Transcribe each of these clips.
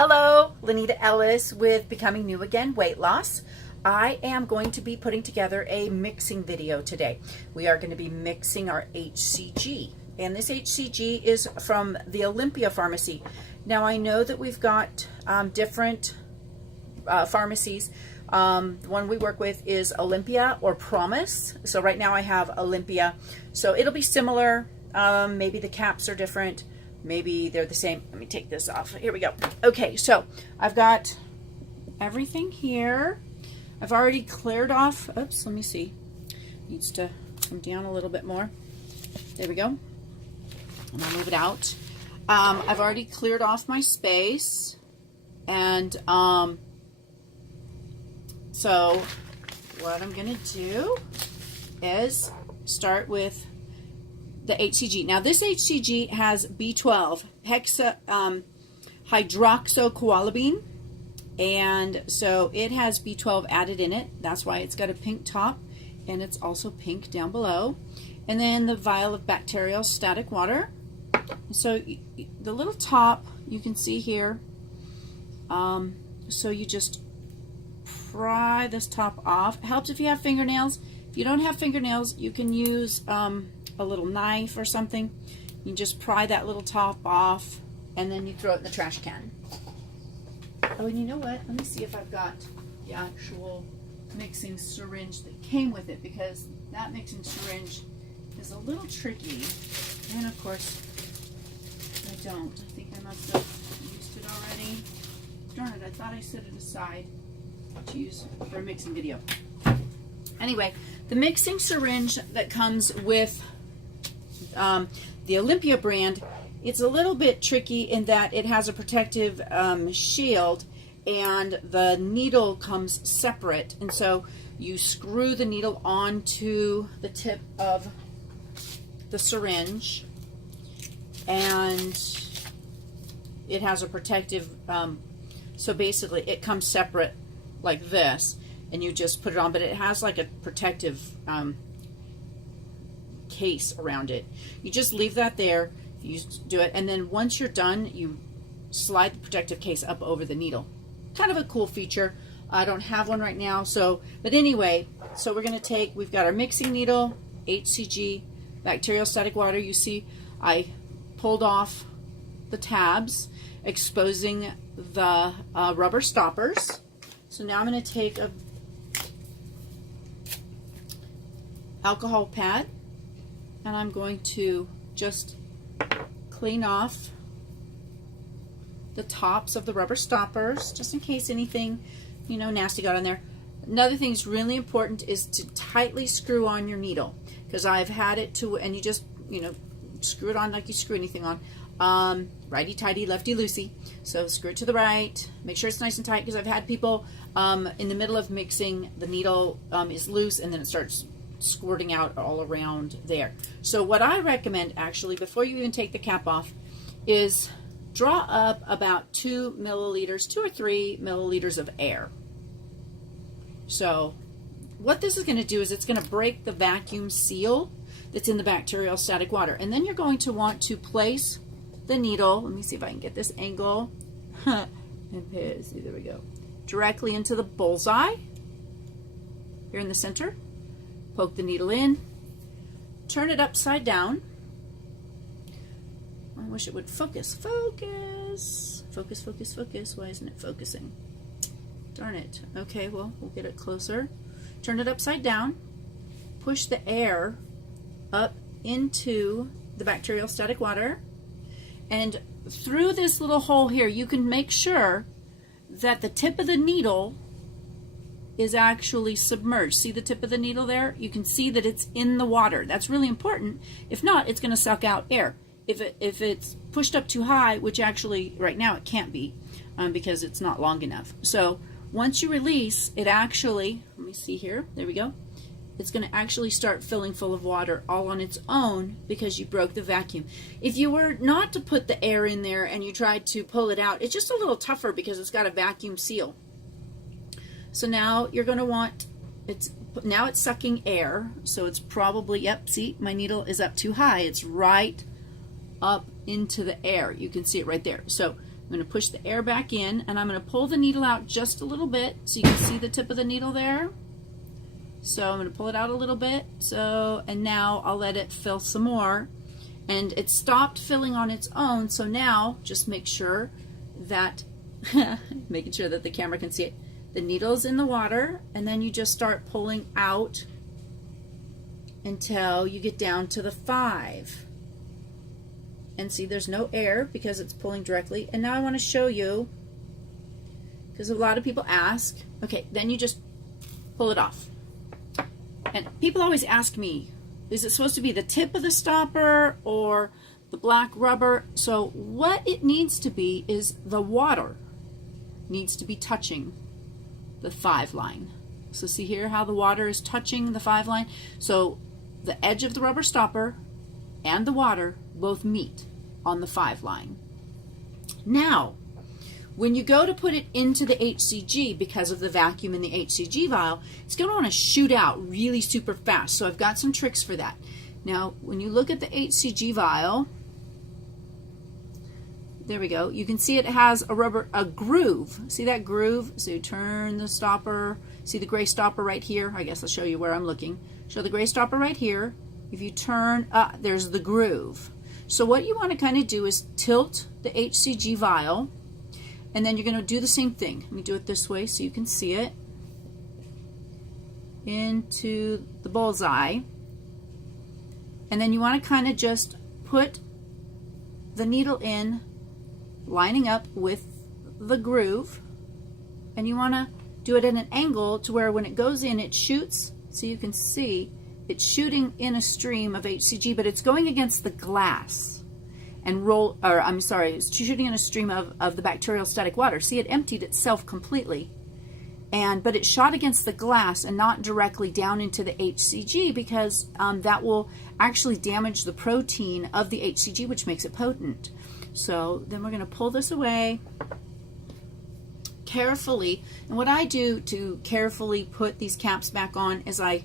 Hello, Lanita Ellis with Becoming New Again Weight Loss. I am going to be putting together a mixing video today. We are going to be mixing our HCG, and this HCG is from the Olympia Pharmacy. Now I know that we've got different pharmacies. The one we work with is Olympia or Promise. So right now I have Olympia. So it'll be similar. Maybe the caps are different. Maybe they're the same. Let me take this off. Here we go. Okay, so I've got everything here. I've already cleared off. Oops, let me see. Needs to come down a little bit more. There we go. And I'll move it out. I've already cleared off my space. And so what I'm going to do is start with the HCG. Now this HCG has B12, hydroxycoaluline, and so it has B12 added in it. That's why it's got a pink top, and it's also pink down below. And then the vial of bacterial static water. So the little top you can see here. So you just pry this top off. It helps if you have fingernails. If you don't have fingernails, you can use a little knife or something. You just pry that little top off, and then you throw it in the trash can. Oh, and you know what? Let me see if I've got the actual mixing syringe that came with it, because that mixing syringe is a little tricky. And of course, I don't. I think I must have used it already. Darn it, I thought I set it aside to use for a mixing video. Anyway, the mixing syringe that comes with the Olympia brand, it's a little bit tricky in that it has a protective shield, and the needle comes separate, and so you screw the needle onto the tip of the syringe, and it has a protective, so basically it comes separate like this, and you just put it on, but it has like a protective case around it. You just leave that there, you do it, and then once you're done, you slide the protective case up over the needle. Kind of a cool feature. I don't have one right now, so, but anyway, so we're going to we've got our mixing needle, HCG, bacterial static water. You see I pulled off the tabs, exposing the rubber stoppers. So now I'm going to take a alcohol pad, and I'm going to just clean off the tops of the rubber stoppers, just in case anything, nasty got on there. Another thing that's really important is to tightly screw on your needle, because I've had it to, and you just, screw it on like you screw anything on. Righty-tighty, lefty-loosey. So screw it to the right. Make sure it's nice and tight, because I've had people in the middle of mixing, the needle is loose, and then it starts squirting out all around there. So what I recommend, actually, before you even take the cap off, is draw up about 2 milliliters, 2 or 3 milliliters of air. So what this is going to do is it's going to break the vacuum seal that's in the bacterial static water. And then you're going to want to place the needle, let me see if I can get this angle, see, there we go, directly into the bullseye here in the center. Poke the needle in, turn it upside down. I wish it would focus. Focus. Focus, focus, focus. Why isn't it focusing? Darn it. Okay, well, we'll get it closer. Turn it upside down. Push the air up into the bacterial static water. And through this little hole here, you can make sure that the tip of the needle is actually submerged. See the tip of the needle there? You can see that it's in the water. That's really important. If not, it's going to suck out air. If it's pushed up too high, which actually right now it can't be, because it's not long enough. So once you release, it actually, let me see here, there we go. It's going to actually start filling full of water all on its own, because you broke the vacuum. If you were not to put the air in there and you tried to pull it out, it's just a little tougher because it's got a vacuum seal. So now you're going to want, now it's sucking air, so it's probably, yep, see, my needle is up too high. It's right up into the air. You can see it right there. So I'm going to push the air back in, and I'm going to pull the needle out just a little bit so you can see the tip of the needle there. So I'm going to pull it out a little bit. So, and now I'll let it fill some more. And it stopped filling on its own, so now just make sure that, making sure that the camera can see it, the needle's in the water, and then you just start pulling out until you get down to the 5. And see, there's no air because it's pulling directly. And now I want to show you, because a lot of people ask, okay, then you just pull it off. And people always ask me, is it supposed to be the tip of the stopper or the black rubber? So what it needs to be is the water needs to be touching the 5 line. So see here how the water is touching the 5 line? So the edge of the rubber stopper and the water both meet on the 5 line. Now, when you go to put it into the HCG, because of the vacuum in the HCG vial, it's going to want to shoot out really super fast. So I've got some tricks for that. Now, when you look at the HCG vial, there we go. You can see it has a groove. See that groove? So you turn the stopper. See the gray stopper right here? I guess I'll show you where I'm looking. Show the gray stopper right here. If you turn up, there's the groove. So what you want to kind of do is tilt the HCG vial, and then you're going to do the same thing. Let me do it this way so you can see it. Into the bullseye. And then you want to kind of just put the needle in, lining up with the groove. And you want to do it at an angle to where when it goes in, it shoots. So you can see it's shooting in a stream of HCG, but it's going against the glass. And it's shooting in a stream of the bacterial static water. See, it emptied itself completely. But it shot against the glass and not directly down into the HCG, because that will actually damage the protein of the HCG, which makes it potent. So then we're going to pull this away carefully. And what I do to carefully put these caps back on is I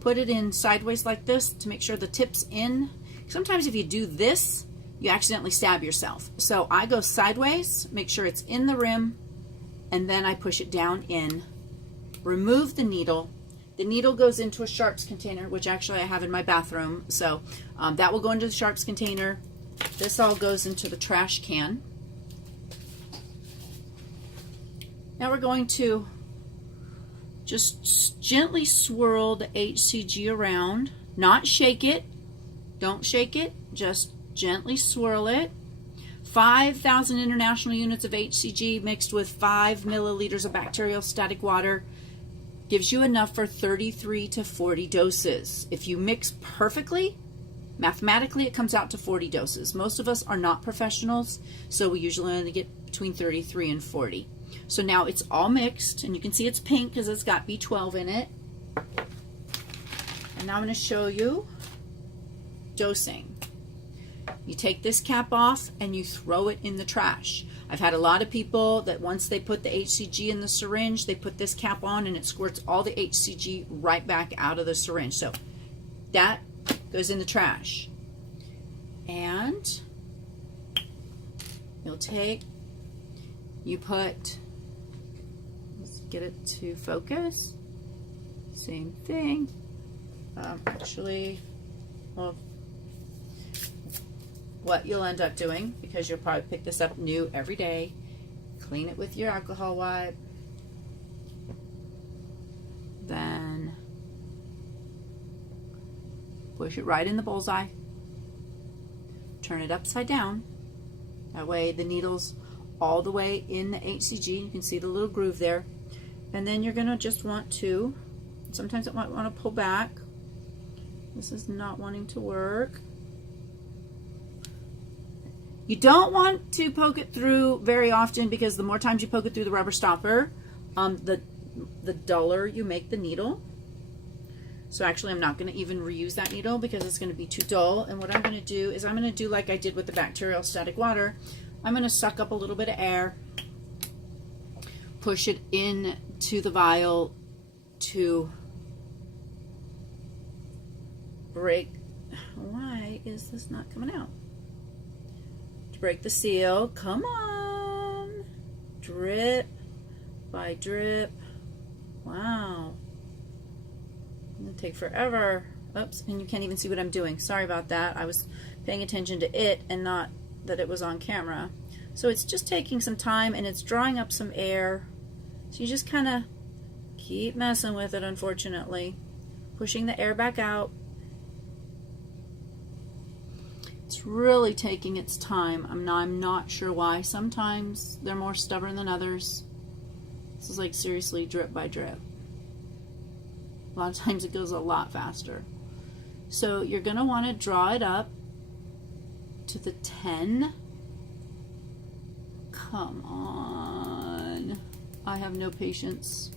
put it in sideways like this to make sure the tip's in. Sometimes if you do this, you accidentally stab yourself. So I go sideways, make sure it's in the rim, and then I push it down in. Remove the needle. The needle goes into a sharps container, which actually I have in my bathroom. So that will go into the sharps container. This all goes into the trash can. Now we're going to just gently swirl the HCG around. Not shake it. Don't shake it. Just gently swirl it. 5,000 international units of HCG mixed with 5 milliliters of bacterial static water gives you enough for 33 to 40 doses. If you mix perfectly, mathematically it comes out to 40 doses. Most of us are not professionals, so we usually only get between 33 and 40. So now it's all mixed, and you can see it's pink because it's got B12 in it. And now I'm going to show you dosing. You take this cap off and you throw it in the trash. I've had a lot of people that once they put the HCG in the syringe, they put this cap on and it squirts all the HCG right back out of the syringe. So that goes in the trash. And you put, let's get it to focus. Same thing. What you'll end up doing, because you'll probably pick this up new every day, clean it with your alcohol wipe, then push it right in the bullseye, turn it upside down, that way the needle's all the way in the HCG, you can see the little groove there, and then you're going to just want to, sometimes it might want to pull back, this is not wanting to work. You don't want to poke it through very often, because the more times you poke it through the rubber stopper, the duller you make the needle. So actually I'm not going to even reuse that needle because it's going to be too dull. And what I'm going to do is I'm going to do like I did with the bacterial static water. I'm going to suck up a little bit of air, push it into the vial to break. Why is this not coming out? Break the seal. Come on. drip by drip. Wow. It's gonna take forever. Oops, and you can't even see what I'm doing. Sorry about that. I was paying attention to it and not that it was on camera. So it's just taking some time and it's drawing up some air. So you just kind of keep messing with it, unfortunately. Pushing the air back out. It's really taking its time. I'm not sure why. Sometimes they're more stubborn than others. This is like seriously drip by drip. A lot of times it goes a lot faster. So you're going to want to draw it up to the 10. Come on. I have no patience.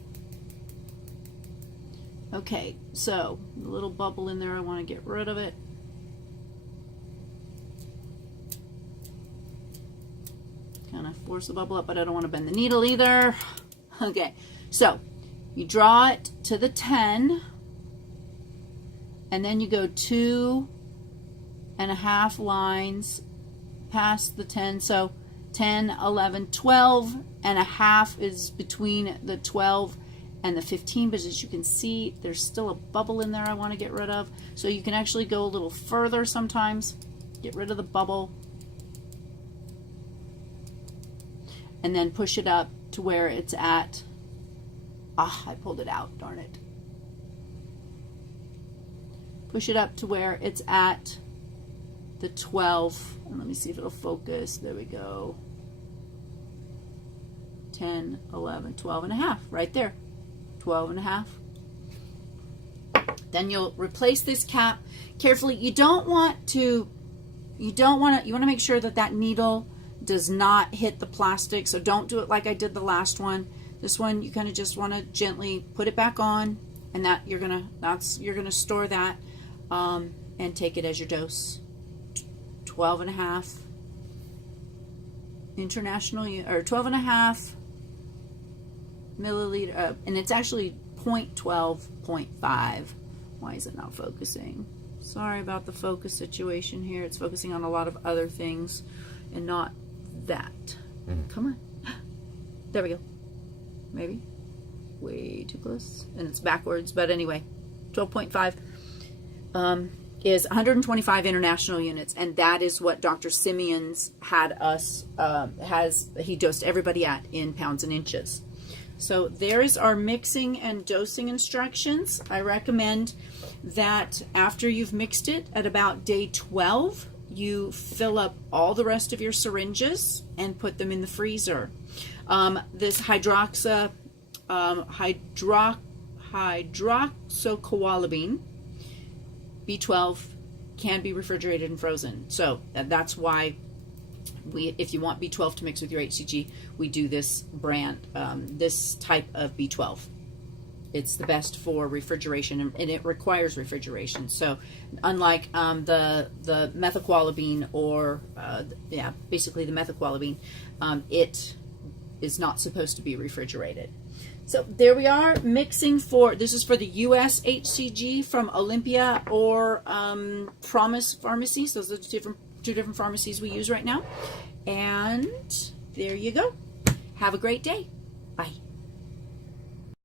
Okay, so the little bubble in there, I want to get rid of it. Kind of force the bubble up, but I don't want to bend the needle either. Okay, so you draw it to the 10, and then you go 2.5 lines past the 10. So 10, 11, 12.5 is between the 12 and the 15, but as you can see, there's still a bubble in there I want to get rid of. So you can actually go a little further sometimes, get rid of the bubble, and then push it up to where it's at. I pulled it out, darn it. Push it up to where it's at the 12. And let me see if it'll focus. There we go. 10, 11, 12.5, right there. 12.5. Then you'll replace this cap carefully. You want to make sure that that needle does not hit the plastic. So don't do it like I did the last one. This one, you kind of just want to gently put it back on, and that you're gonna store that and take it as your dose. 12.5 international, or 12.5 milliliter, and it's actually 0.12, 0.5. Why is it not focusing? Sorry about the focus situation here. It's focusing on a lot of other things and not that. Come on. There we go. Maybe. Way too close. And it's backwards, but anyway. 12.5 is 125 international units, and that is what Dr. Simeons had us, he dosed everybody at in pounds and inches. So there is our mixing and dosing instructions. I recommend that after you've mixed it at about day 12, you fill up all the rest of your syringes and put them in the freezer. This hydroxycoagulant B12 can be refrigerated and frozen. So that's why if you want B12 to mix with your HCG, we do this brand, this type of B12. It's the best for refrigeration, and it requires refrigeration. So unlike the methaqualabine, or basically the methaqualabine, it is not supposed to be refrigerated. So there we are, mixing this is for the US HCG from Olympia or Promise Pharmacies. Those are two different pharmacies we use right now. And there you go. Have a great day.